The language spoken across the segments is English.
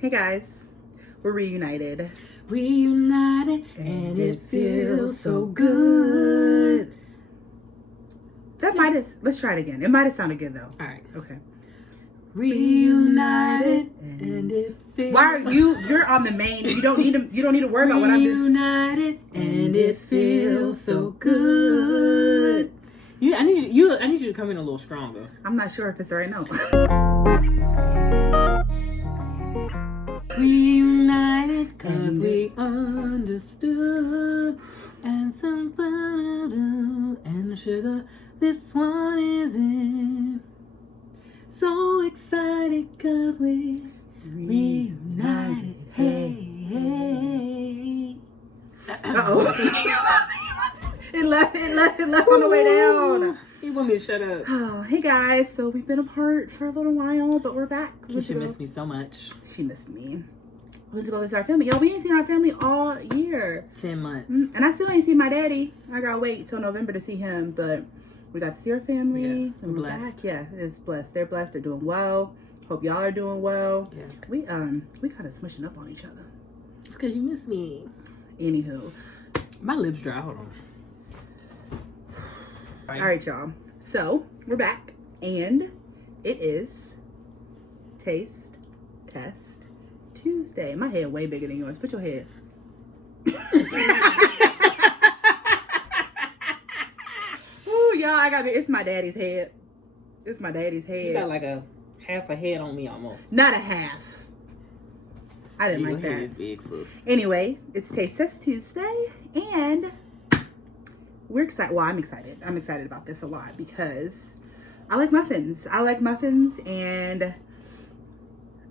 Hey guys, we're reunited. Reunited, and it feels so good. Let's try it again. It might have sounded good though. All right. Okay. Reunited, and it feels. Why are you're on the main. You don't need to worry about what I'm doing. Reunited, and it feels so good. I need you to come in a little stronger. I'm not sure if it's the right note. Reunited, cause we understood. And some fun and sugar, this one is in. So excited cause we reunited. Hey, hey. Uh-oh. It left on the way down. You want me to shut up? Oh, hey guys. So we've been apart for a little while, but we're back. Keisha missed me so much. She missed me. Went to go visit our family. Yo, we ain't seen our family all year. 10 months. And I still ain't seen my daddy. I gotta wait till November to see him, but we got to see our family. Yeah, and we're blessed. back. Yeah, it's blessed. They're blessed. They're doing well. Hope y'all are doing well. Yeah. We kind of smushing up on each other. It's because you miss me. Anywho. My lips dry. Hold on. All right, y'all. So we're back, and it is Taste Test Tuesday. My head way bigger than yours. Put your head. Ooh, y'all, it's my daddy's head. It's my daddy's head. You got like a half a head on me almost. Not a half. I didn't like Your head that. is big, sis. Anyway, it's Taste Test Tuesday, and we're excited. Well, I'm excited. I'm excited about this a lot because I like muffins. And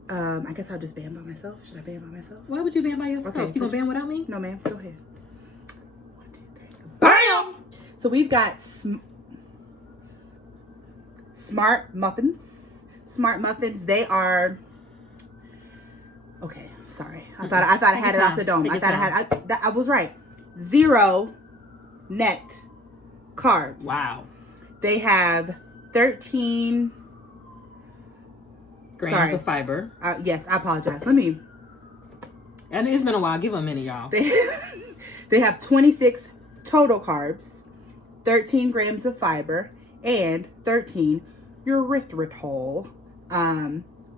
I guess I'll just ban by myself. Should I ban by myself? Why would you ban by yourself? Okay, You gonna ban without me? No, ma'am. Go ahead. 1, 2, 3. Bam! So we've got smart muffins. Smart muffins. They are. Okay, sorry. I thought I had it off the dome. I was right. 0 net carbs. Wow. They have 13 grams of fiber. Yes, I apologize. And it's been a while. Give them a minute, y'all. They have 26 total carbs, 13 grams of fiber, and 13 erythritol,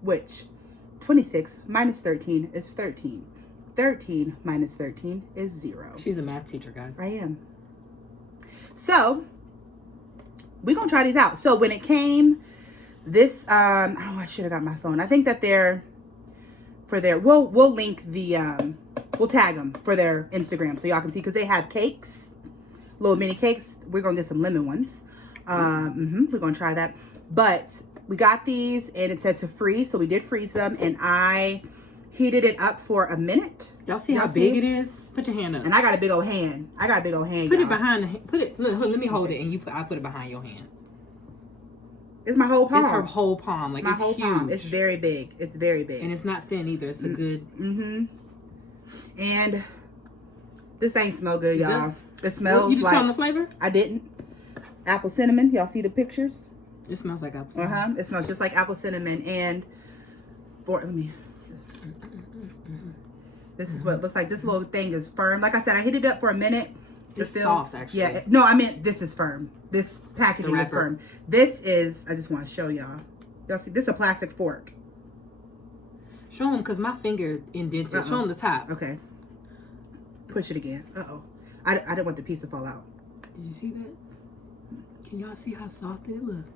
which 26 minus 13 is 13. 13 minus 13 is 0. She's a math teacher, guys. I am. So, we're going to try these out. So, when it came, this, I should have got my phone. I think that we'll link we'll tag them for their Instagram so y'all can see, because they have cakes, little mini cakes. We're going to get some lemon ones. We're going to try that. But we got these, and it said to freeze, so we did freeze them, and I heated it up for a minute. Y'all see how big it is? Put your hand up. And I got a big old hand. Put it behind. Let me hold it, and I put it behind your hand. It's my whole palm. It's her whole palm. Like, my it's whole huge. palm. It's very big. It's very big. And it's not thin either. It's a good. And this ain't smell good, y'all. It smells you like. You the flavor? I didn't. Apple cinnamon. Y'all see the pictures? It smells like apple cinnamon. It smells just like apple cinnamon. And this is what it looks like. This little thing is firm. Like I said, I heated it up for a minute. It's soft, actually. Yeah. No, I meant this is firm. This packaging is firm. This is, I just want to show y'all. Y'all see, this is a plastic fork. Show them, because my finger indented. Show them the top. Okay. Push it again. I didn't want the piece to fall out. Did you see that? Can y'all see how soft it looks?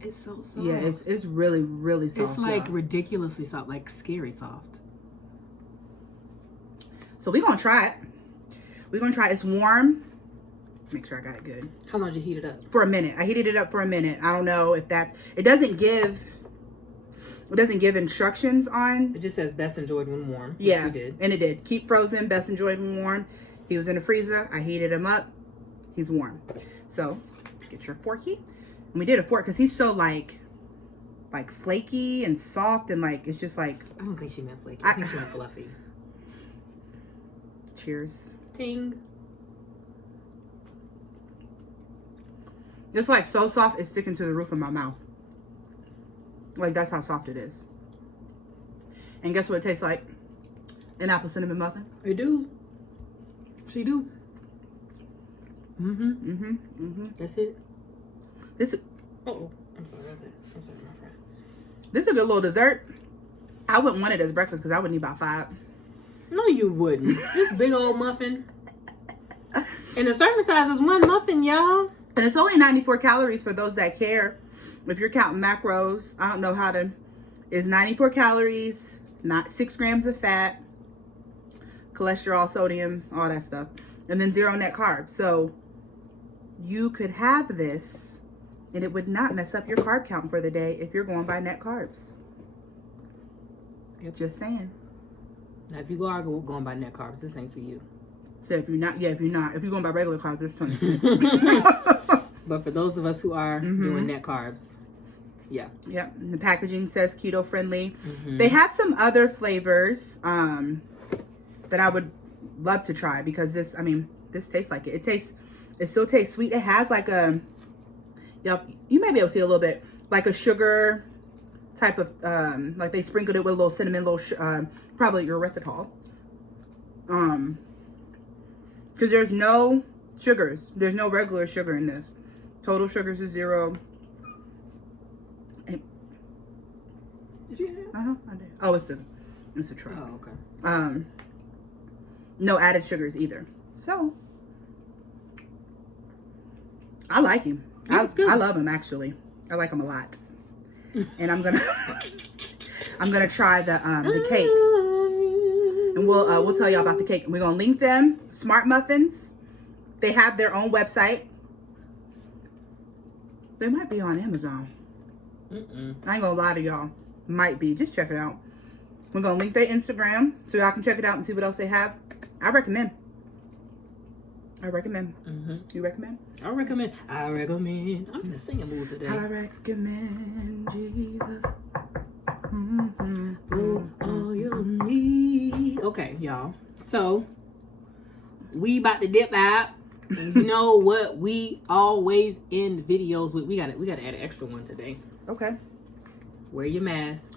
It's so soft. Yeah, it's really, really soft. It's like ridiculously soft, like scary soft. So we're going to try it. It's warm. Make sure I got it good. How long did you heat it up? For a minute. I heated it up for a minute. I don't know if it doesn't give instructions on. It just says best enjoyed when warm. Yeah, we did. And it did. Keep frozen, best enjoyed when warm. He was in the freezer. I heated him up. He's warm. So get your forky. And we did a fork because he's so like flaky and soft, and like it's just like. I don't think she meant flaky. I think she meant fluffy. Cheers. Ting. It's like so soft it's sticking to the roof of my mouth. Like, that's how soft it is. And guess what it tastes like? An apple cinnamon muffin. It do. She do. That's it. This is Oh, I'm sorry about that. I'm sorry, my friend. this is a good little dessert. I wouldn't want it as breakfast because I would need about 5. No, you wouldn't. This big old muffin. And the serving size is 1 muffin, y'all. And it's only 94 calories for those that care. If you're counting macros, I don't know how to. It's 94 calories, not 6 grams of fat, cholesterol, sodium, all that stuff, and then 0 net carbs. So you could have this, and it would not mess up your carb count for the day if you're going by net carbs. Yep. Just saying. Now, if you are going by net carbs, this ain't for you. So if you're going by regular carbs, it's 20. But for those of us who are doing net carbs, yeah. Yep. And the packaging says keto friendly. They have some other flavors that I would love to try because this tastes like it. It still tastes sweet. It has like a, you may be able to see a little bit like a sugar type of, like they sprinkled it with a little cinnamon, probably erythritol. Because there's no sugars. There's no regular sugar in this. Total sugars is 0. Did you have? I did. Oh, it's a truck. Oh, okay. No added sugars either. So I like him. Yeah, it's good. I love him actually. I like him a lot. And I'm gonna try the cake. And we'll tell y'all about the cake. And we're gonna link them. Smart Muffins. They have their own website. They might be on Amazon. I ain't gonna lie to y'all. Might be. Just check it out. We're gonna link their Instagram so y'all can check it out and see what else they have. I recommend. You recommend? I recommend. I'm in the singing mood today. I recommend Jesus. All you need. Okay, y'all. So we about to dip out. And you know what we always end videos with? We gotta add an extra one today. Okay. Wear your masks.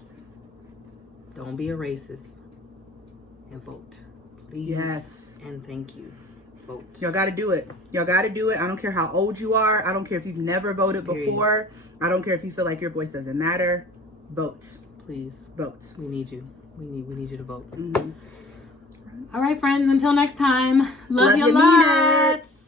Don't be a racist. And vote. Please. Yes. And thank you. Vote. Y'all gotta do it. Y'all gotta do it. I don't care how old you are. I don't care if you've never voted before. I don't care if you feel like your voice doesn't matter. Vote. Please. Vote. We need you. We need you to vote. All right, friends. Until next time. Love your lots.